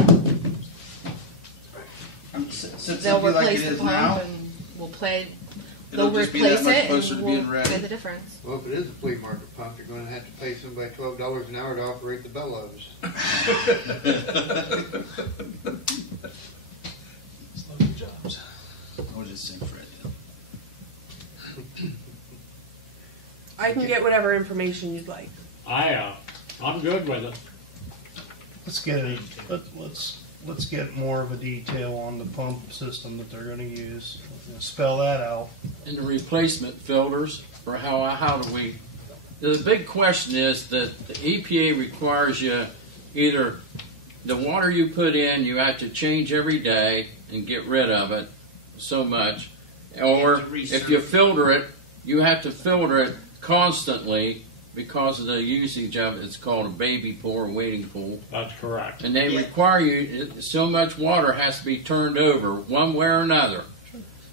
Sits They'll empty like replace it the is pump now. and we'll play. It'll They'll just be that replace much it closer and to we'll being ready. pay the difference. Well, if it is a flea market pump, you're gonna have to pay somebody $12 an hour to operate the bellows. Slow jobs. I was just saying Fred. I can get whatever information you'd like. I'm good with it. Let's get let's get more of a detail on the pump system that they're going to use. Spell that out. And the replacement filters, or how do we? The big question is that the EPA requires you either the water you put in, you have to change every day and get rid of it so much, or if you filter it, you have to filter it constantly because of the usage of it. It's called a baby pool or waiting pool. That's correct. And they require you, so much water has to be turned over one way or another.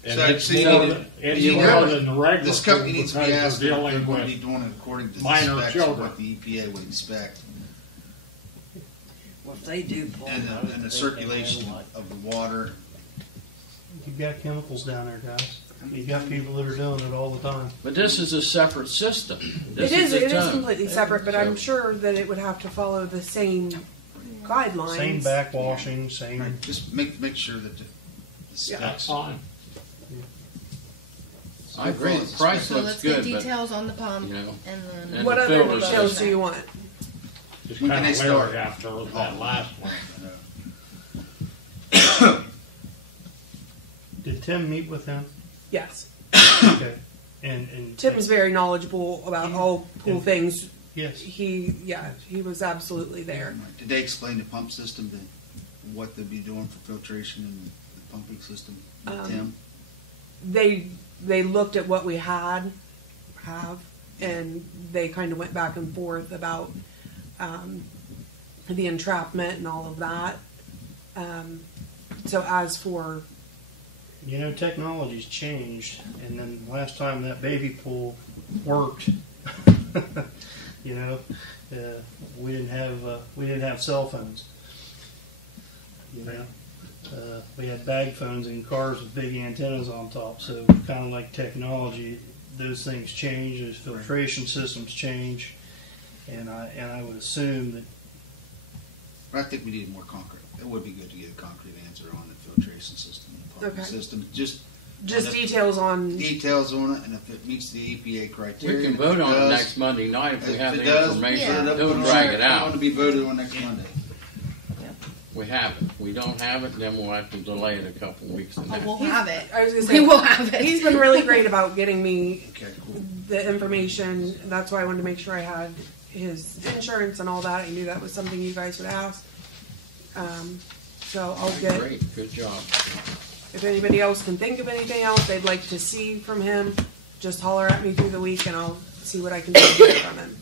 And So it's you more need than, to- it's you more have- than the regular This company pool needs to because be we're asked if they're dealing going to be with doing it according to the minor specs of children. what the EPA would inspect, Well, if they do pull and the circulation of the water. You've got chemicals down there, guys. You've got people that are doing it all the time. But this is a separate system. This It is a ton. completely separate, but I'm So- sure that it would have to follow the same guidelines. Same backwashing, same. Right, just make sure that the That's specs. fine. I agree. The price So looks let's good, get but details on the pump you know, and then and What the other filters details are- do you want? Just When kind can of they start? leery after that last one. Did Tim meet with him? Yes. Okay. And Tim's very knowledgeable about all pool things. yes. He was absolutely there. Did they explain the pump system, what they'd be doing for filtration and the pumping system? Tim? They looked at what we have, and they kind of went back and forth about the entrapment and all of that. So as for Technology's changed, and then last time that baby pool worked, we didn't have cell phones. We had bag phones in cars with big antennas on top. So kind of like technology, those things change. Those filtration systems change, and I would assume that. I think we need more concrete. It would be good to get a concrete answer on the filtration system, the pumping Okay. system. Just details on. details on it, and if it meets the EPA criteria. we can and if vote on it does, next Monday night if we have it the does, information. Yeah. put it up Don't on drag our- it it's out. going to be voted on next Monday. We have it. We don't have it, then we'll have to delay it a couple weeks. And but then- we'll have it. I was gonna We say will have it. he's been really great about getting me Okay, cool. the information. That's why I wanted to make sure I had his insurance and all that. I knew that was something you guys would ask. So I'll get. Great, good job. If anybody else can think of anything else they'd like to see from him, just holler at me through the week and I'll see what I can do to get from him.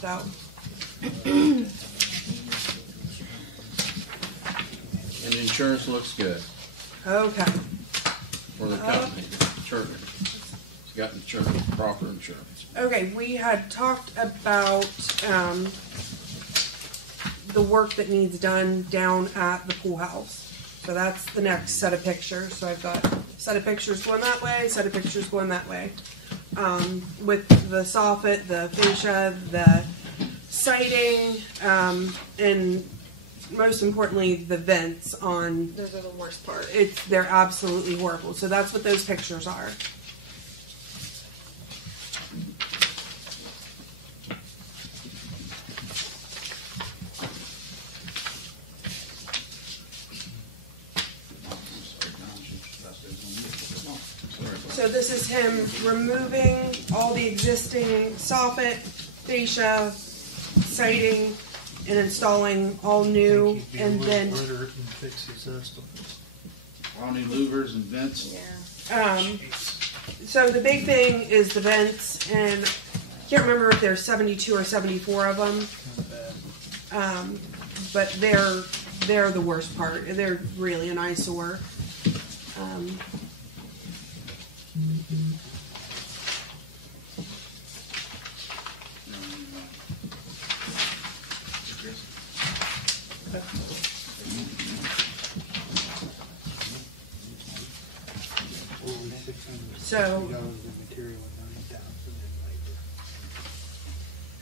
So, And insurance looks good okay. for the company. Sure. It's got insurance, proper insurance. Okay, we had talked about the work that needs done down at the pool house. So that's the next set of pictures. So I've got a set of pictures going that way, set of pictures going that way. With the soffit, the fascia, the siding, and most importantly, the vents on. Those are the worst part. They're absolutely horrible. So that's what those pictures are. So this is him removing all the existing soffit, fascia, siding, and installing all new, and then fix the system. All new louvers and vents. Yeah. So the big thing is the vents, and I can't remember if there's 72 or 74 of them. But they're the worst part. They're really an eyesore.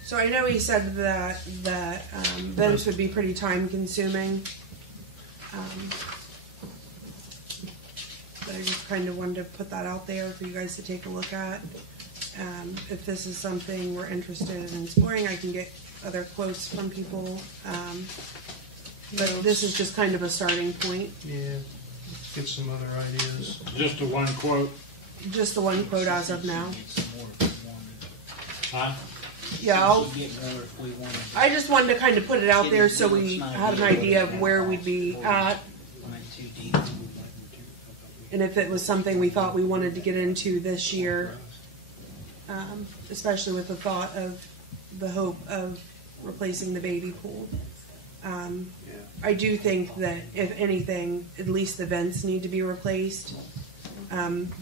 So I know he said that vents would be pretty time consuming. But I just kind of wanted to put that out there for you guys to take a look at. If this is something we're interested in exploring, I can get other quotes from people. But this is just kind of a starting point. Yeah, get some other ideas. Just the one quote. Just the one quote as of now. Huh? Yeah, I just wanted to kind of put it out there so we had an idea of where we'd be at. And if it was something we thought we wanted to get into this year, especially with the thought of the hope of replacing the baby pool. I do think that if anything, at least the vents need to be replaced.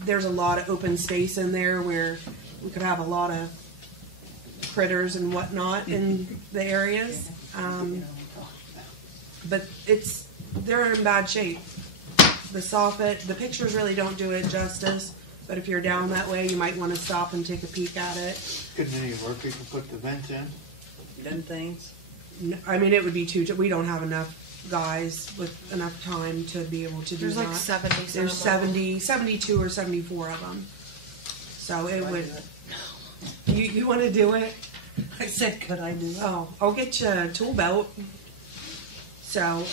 There's a lot of open space in there where we could have a lot of critters and whatnot in the areas. But they're in bad shape. The soffit, the pictures really don't do it justice, but if you're down that way, you might want to stop and take a peek at it. Couldn't any of our people put the vents in? Them things? I mean, it would be we don't have enough guys with enough time to be able to do There's that. like 70. There's 72 or 74 of them. So it would. You want to do it? I said, could I do it? Oh, I'll get you a tool belt. So,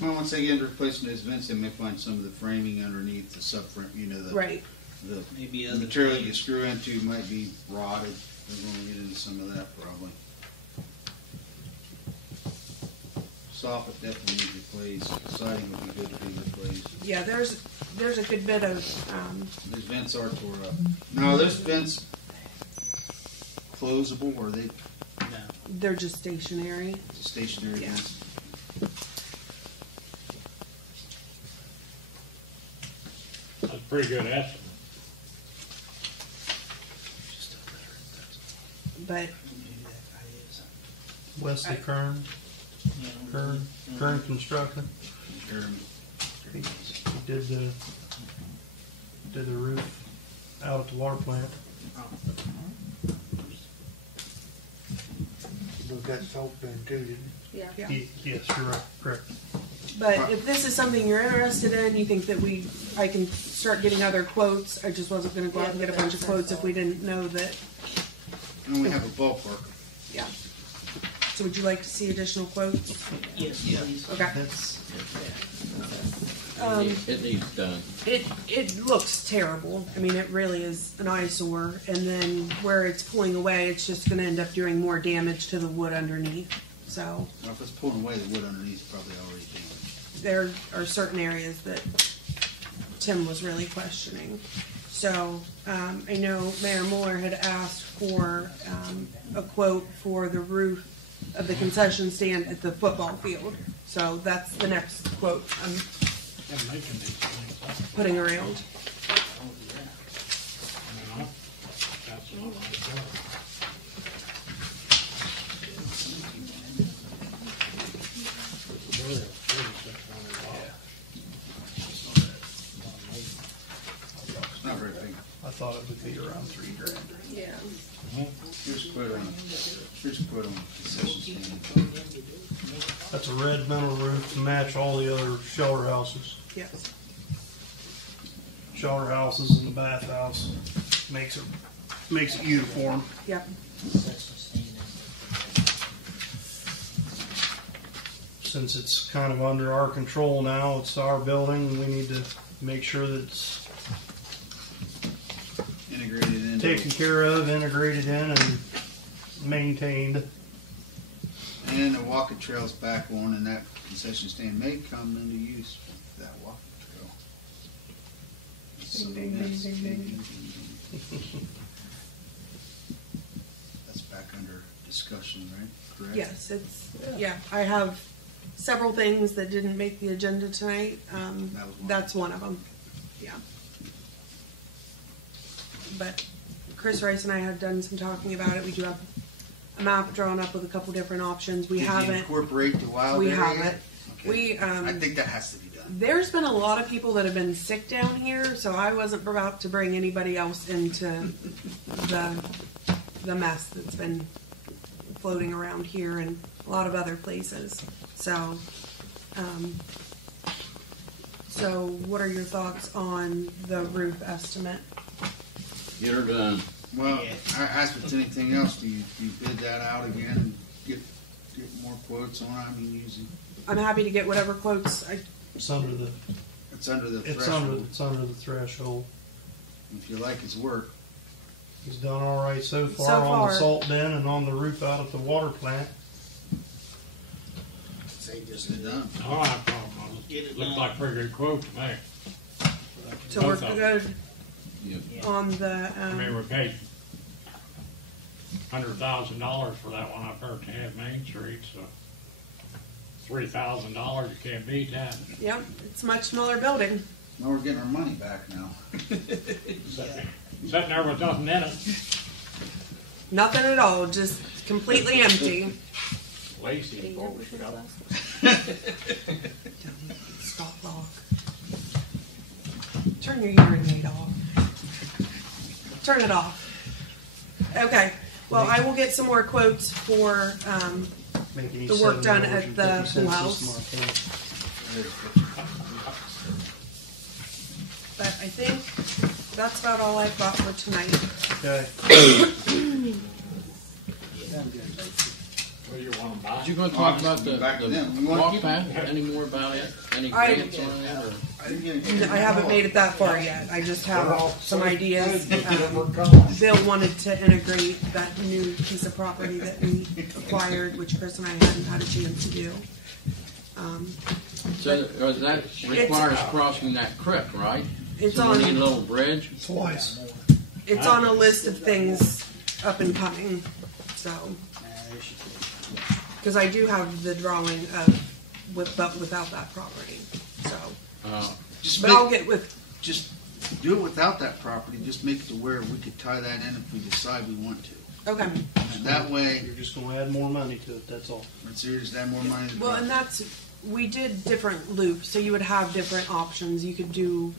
Well, once they get into replacing those vents, they may find some of the framing underneath the subframe, right. The Maybe other material things. you screw into might be rotted. We're going to get into some of that probably. Soffit definitely needs replaced. Siding would be good to be replaced. Yeah, there's a good bit of. These vents are tore up. No, those vents closable, or they No. They're just stationary. stationary Yeah. vents? That's a pretty good estimate. But Wesley Kern Construction. He did the roof out at the water plant. They've got salt bin too, didn't Yeah. Yeah. Yes, you're right, correct. But if this is something you're interested in, you think that I can start getting other quotes. I just wasn't going to go out and get a bunch of quotes if we didn't know that. And we have a ballpark. Yeah. So would you like to see additional quotes? Yes, please. Okay. It needs done. It looks terrible. I mean, it really is an eyesore. And then where it's pulling away, it's just going to end up doing more damage to the wood underneath. So Well, if it's pulling away, the wood underneath is probably already damaged. there are certain areas that Tim was really questioning. So I know Mayor Mueller had asked for a quote for the roof of the concession stand at the football field. So that's the next quote I'm They're making these things up. putting around. I mean, that's not my fault. It's not very big. I thought it would be around $3,000. Yeah. Here's a quote on concession That's a red metal roof to match all the other shelter houses. Yes. Shelter houses and the bathhouse makes it uniform. Yep. Since it's kind of under our control now, it's our building, we need to make sure that it's Integrated in. taken care of, integrated in, and maintained. And the walking trail's back on, and that concession stand may come into use for that walking trail. So Ding, ding, that's, ding, ding, that's back under discussion, right? Correct? Yes, yeah. I have several things that didn't make the agenda tonight. That's one of them. Yeah. But Chris Rice and I had done some talking about it. We do have a map drawn up with a couple different options. We Did you haven't. incorporate the wild We area? haven't. Okay. I think that has to be done. There's been a lot of people that have been sick down here, so I wasn't about to bring anybody else into the mess that's been floating around here and a lot of other places. So, so what are your thoughts on the roof estimate? Get her done. Well, as with anything else, do you bid that out again and get more quotes on it? I mean, using. I'm happy to get whatever quotes. It's under the threshold. It's under the threshold. If you like his work. He's done all right so far So on far. the salt bin and on the roof out at the water plant. Say just Get it done. All right, looks like a pretty good quote to me. So we're Both of them. good Yep. on the. I mean, we paid $100,000 for that one up there at 10 Main Street, so $3,000, you can't beat that. Yep, it's a much smaller building. Now we're getting our money back now. Sitting there with nothing in it. Nothing at all, just completely empty. Lazy folks, you know. Stop lock. Turn your hearing aid off. Turn it off. Okay. Well, I will get some more quotes for Making the work done at the pool house. But I think that's about all I've got for tonight. Okay. What do you want to buy? Did you going to talk about the back to them. You wanna walk keep path? Any more about it? Any I- grants on it? Or? I haven't made it that far yet. I just have some ideas. Bill wanted to integrate that new piece of property that we acquired, which Chris and I hadn't had a chance to do. So that requires crossing that creek, right? It's so we need a on. little bridge. Twice. It's on a list of things up and coming. So, because I do have the drawing of but without that property. So, but I'll get with. Just do it without that property. Just make it to where we could tie that in if we decide we want to. Okay. And that way, You're just going to add more money to it. That's all. it's serious. Add more money. To Well, the and that's we did different loops, so you would have different options. You could do.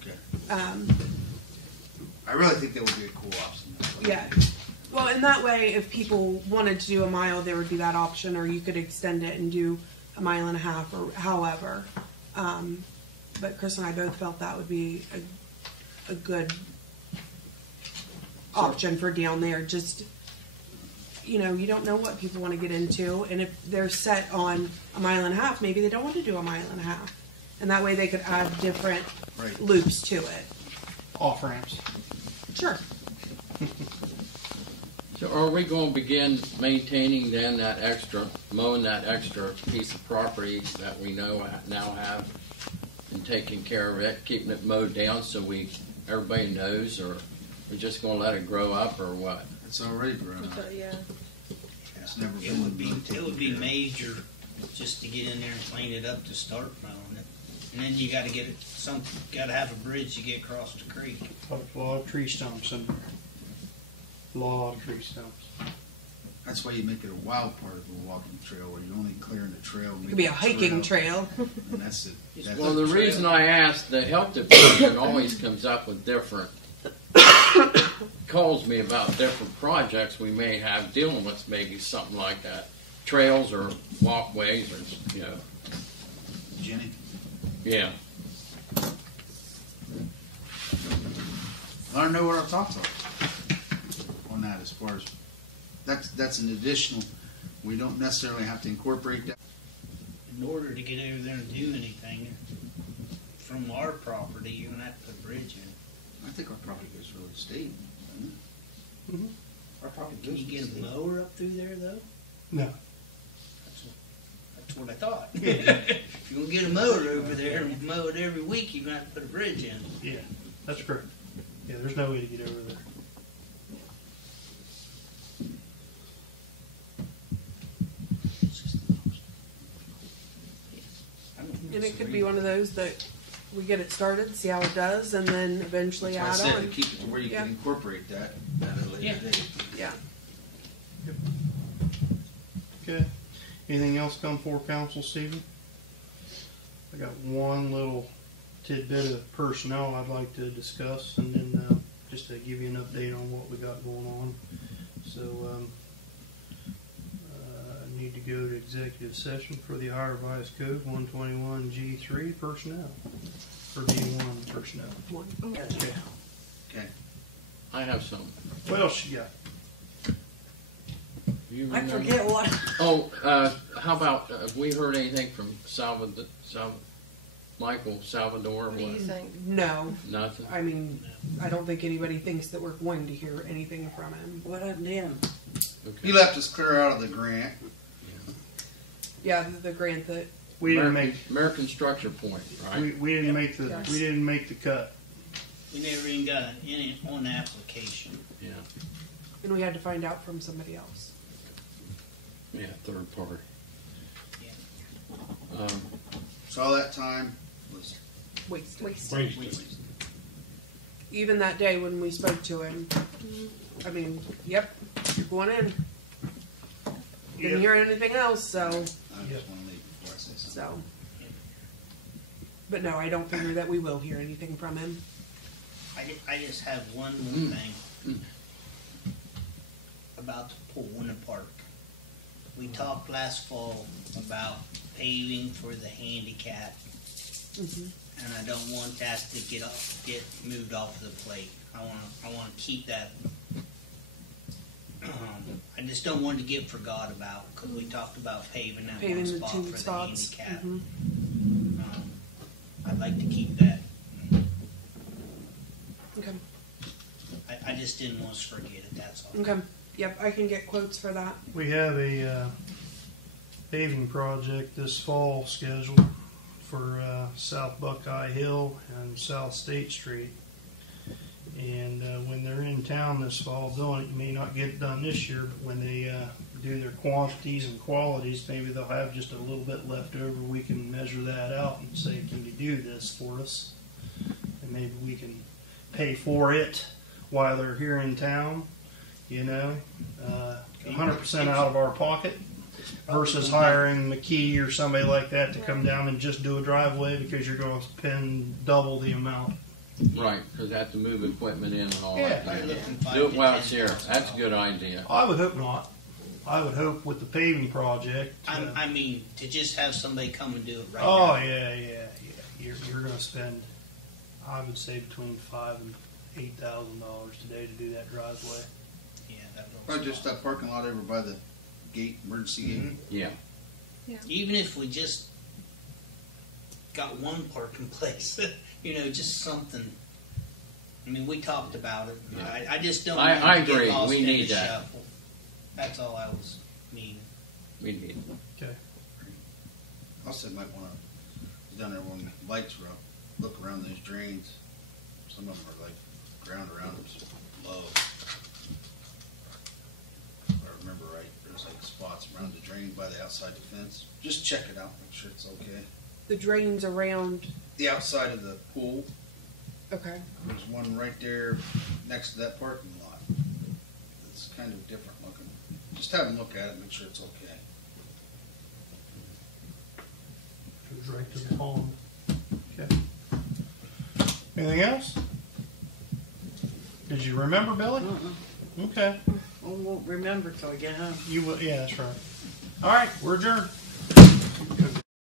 Okay. Um, I really think that would be a cool option. Yeah. Well, in that way, if people wanted to do a mile, there would be that option, or you could extend it and do a mile and a half, or however. But Chris and I both felt that would be a good option for down there. Just, you know, you don't know what people want to get into, and if they're set on a mile and a half, maybe they don't want to do a mile and a half. And that way they could add different loops to it. Off ramps. Sure. So are we going to begin maintaining then that extra, mowing that extra piece of property that we now have and taking care of it, keeping it mowed down so everybody knows, or we're just going to let it grow up or what? It's already grown up. Yeah. It's never It been would be major just to get in there and clean it up to start mowing it. And then you gotta get it, gotta have a bridge to get across the creek. A lot of tree stumps in there. A lot of tree stumps. That's why you make it a wild part of the walking trail, where you're only clearing the trail. It could be a hiking trail. And that's it. That's Well, the trail. reason I asked, the health department always comes up with different, calls me about different projects we may have dealing with, maybe something like that. trails or walkways or, Jenny? yeah. I don't know what our thoughts are on that as far as, that's an additional, we don't necessarily have to incorporate that. In order to get over there and do anything from our property, you're gonna have to put a bridge in. I think our property goes for the state. Mhm. Our property Can goes you for get the a state. mower up through there though? No. That's what I thought. If you're gonna get a mower over there and mow it every week, you're gonna have to put a bridge in. Yeah, that's correct. Yeah, there's no way to get over there. And it could be one of those that we get it started, see how it does, and then eventually That's add why I said on. to keep it to where you Yeah. can incorporate that at a later Yeah. date. Yeah. Okay. Anything else come for council, Stephen? I got one little tidbit of personnel I'd like to discuss, and then just to give you an update on what we got going on. So, I need to go to executive session for the Ohio Revised Code 121G3 personnel, for D1 personnel. Okay. Okay. I have some. What else you got? You I remember? forget what. Oh, how about, have we heard anything from Michael Salvador? What do you think? No, Nothing? I mean, I don't think anybody thinks that we're going to hear anything from him. What I did. Okay. He left us clear out of the grant. Yeah, the grant that, We didn't make, American Structure Point, right? we didn't make the, Yes. we didn't make the cut. We never even got any on the application. Yeah, and we had to find out from somebody else. yeah, third party. Yeah. So all that time was Wasted. Wasted. Even that day when we spoke to him, I mean, yep, you're going in. Didn't Yep. hear anything else, so, I just want to leave before I say something. so. But no, I don't figure that we will hear anything from him. I just have one more thing about the pool in the park. We talked last fall about paving for the handicap, and I don't want that to get moved off the plate. I want to keep that. I just don't want it to get forgot about because we talked about paving that Paving one the spot two for the spots. handicap. Mhm. I'd like to keep that. Okay, I just didn't want us to forget it. That's all. okay. Yep, I can get quotes for that. We have a paving project this fall scheduled for South Buckeye Hill and South State Street. And when they're in town this fall doing it, you may not get it done this year, but when they do their quantities and qualities, maybe they'll have just a little bit left over. We can measure that out and say, can you do this for us? And maybe we can pay for it while they're here in town, 100% out of our pocket versus hiring McKee or somebody like that to come down and just do a driveway because you're going to spend double the amount. Right, because they have to move equipment in and all Yeah. that. Looking Do it while 5 it's to here. 10,000. That's a good idea. I would hope not. I would hope with the paving project. I mean, to just have somebody come and do it right Oh now. yeah. You're going to spend, I would say, between $5,000 and $8,000 today to do that driveway. Yeah, that Probably just that parking lot over by the gate, emergency gate. Yeah. Even if we just got one parking place, just something. I mean, we talked about it. Yeah. I just don't. I want to agree. Get lost We in need the that. Shuffle. That's all I was meaning. We need. Okay. Also might want to, down there when lights were up, look around those drains. Some of them are like ground around them's low. If I remember right, there's like spots around the drain by the outside the fence. Just check it out, make sure it's okay. The drains around, The outside of the pool, okay. there's one right there next to that parking lot. It's kind of different looking. Just have them look at it, make sure it's okay. Goes right to the pond. Okay. Anything else? Did you remember, Billy? Okay. I won't remember till I get home. You will. Yeah, that's right. All right, we're adjourned.